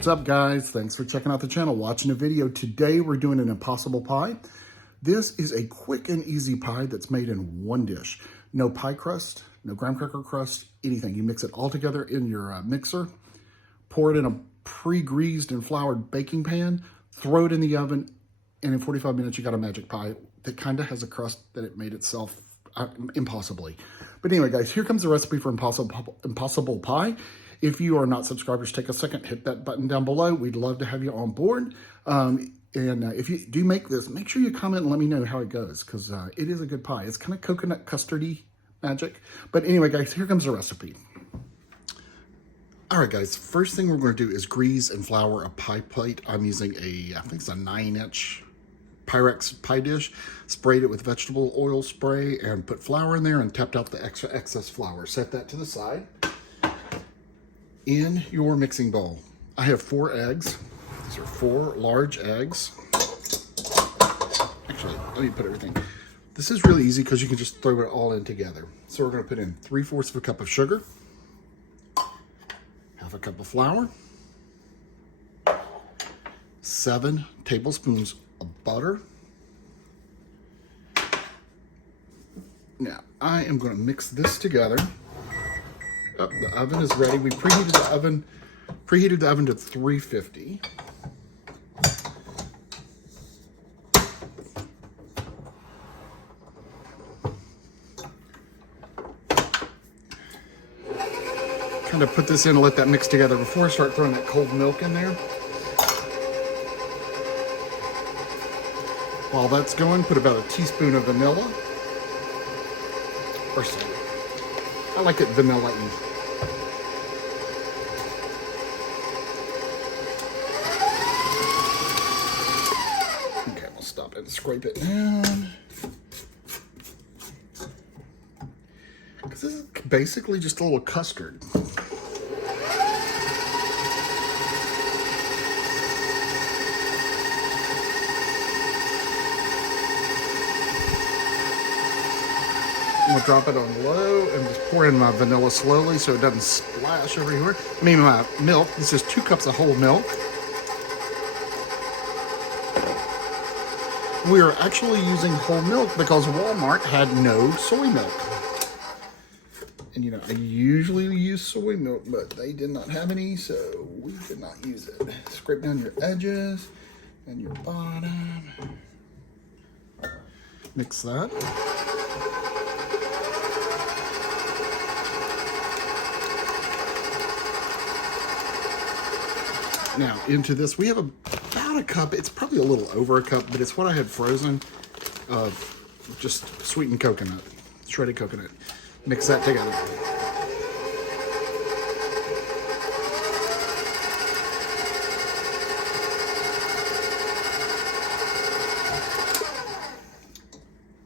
What's up, guys? Thanks for checking out the channel, watching a video. Today we're doing an impossible pie. This is a quick and easy pie that's made in one dish. No pie crust, no graham cracker crust, anything. You mix it all together in your mixer, pour it in a pre-greased and floured baking pan, throw it in the oven, and in 45 minutes you got a magic pie that kind of has a crust that it made itself impossibly. But anyway, guys, here comes the recipe for impossible pie. If you are not subscribers, take a second, hit that button down below. We'd love to have you on board. If you do make this, make sure you comment and let me know how it goes, because it is a good pie. It's kind of coconut custardy magic. But anyway, guys, here comes the recipe. All right, guys, first thing we're going to do is grease and flour a pie plate. I'm using I think it's a 9-inch Pyrex pie dish. Sprayed it with vegetable oil spray and put flour in there and tapped out the excess flour. Set that to the side. In your mixing bowl, I have 4 eggs. These are 4 large eggs. Actually, let me put everything. This is really easy because you can just throw it all in together. So we're going to put in 3/4 of a cup of sugar, half a cup of flour, 7 tablespoons of butter. Now, I am going to mix this together. Oh, the oven is ready. We preheated the oven to 350. Kind of put this in and let that mix together before I start throwing that cold milk in there. While that's going, put about a teaspoon of vanilla. Or so. I like it vanilla-y. Okay, we'll stop it and scrape it down. Because this is basically just a little custard. I'm gonna drop it on low and just pour in my vanilla slowly so it doesn't splash everywhere. I mean, my milk. This is 2 cups of whole milk. We are actually using whole milk because Walmart had no soy milk. And you know, I usually use soy milk, but they did not have any, so we did not use it. Scrape down your edges and your bottom. Mix that. Now, into this, we have about a cup. It's probably a little over a cup, but it's what I had frozen of just sweetened coconut, shredded coconut. Mix that together.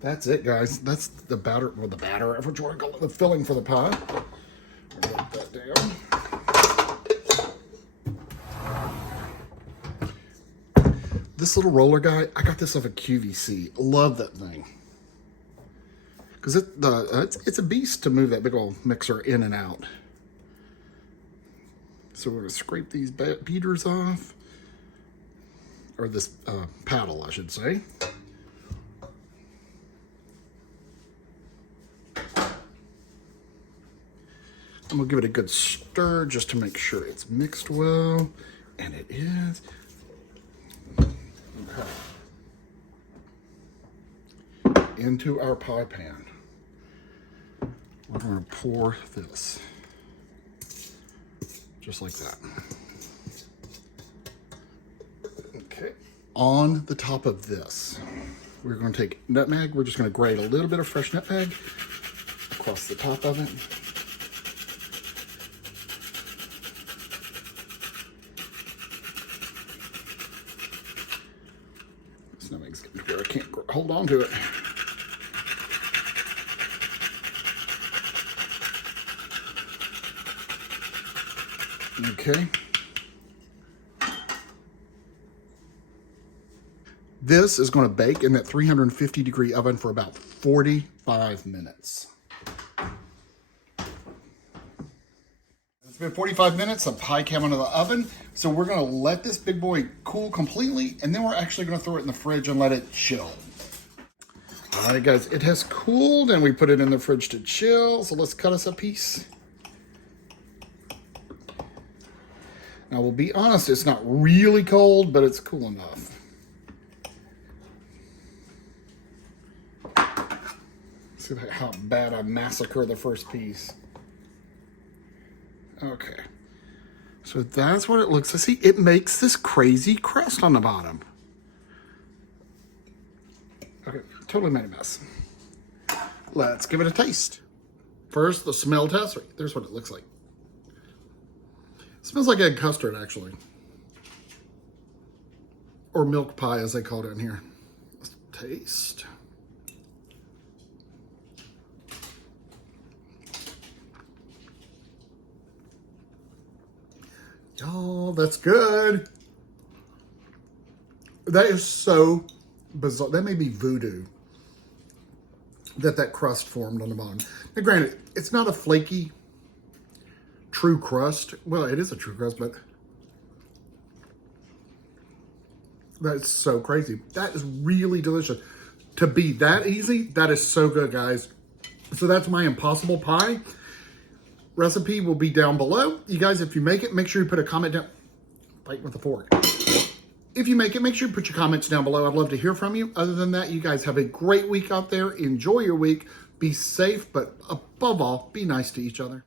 That's it, guys. That's the batter, well, the batter, what you want to call it, the filling for the pie. Write that down. This little roller guy, I got this off of QVC. Love that thing. Because it's a beast to move that big old mixer in and out. So we're going to scrape these beaters off. Or this paddle, I should say. I'm going to give it a good stir just to make sure it's mixed well. And it is. Into our pie pan, we're going to pour this just like that. Okay, on the top of this, we're going to take nutmeg. We're just going to grate a little bit of fresh nutmeg across the top of it. This nutmeg's getting to where I can't hold on to it. Okay. This is going to bake in that 350-degree oven for about 45 minutes. It's been 45 minutes, the pie came out of the oven. So we're gonna let this big boy cool completely, and then we're actually gonna throw it in the fridge and let it chill. All right, guys, it has cooled and we put it in the fridge to chill. So let's cut us a piece. Now, we'll be honest, it's not really cold, but it's cool enough. See how bad I massacre the first piece. Okay. So that's what it looks like. See, it makes this crazy crust on the bottom. Okay, totally made a mess. Let's give it a taste. First, the smell test. There's what it looks like. It smells like egg custard, actually. Or milk pie, as they call it in here. Let's taste. Oh, that's good. That is so bizarre. That may be voodoo that crust formed on the bottom. Now, granted, it's not a flaky, true crust. Well, it is a true crust, but that's so crazy. That is really delicious. To be that easy, that is so good, guys. So that's my impossible pie. Recipe will be down below. You guys, if you make it, make sure you put a comment down. Fight with a fork. If you make it, make sure you put your comments down below. I'd love to hear from you. Other than that, you guys have a great week out there. Enjoy your week. Be safe, but above all, be nice to each other.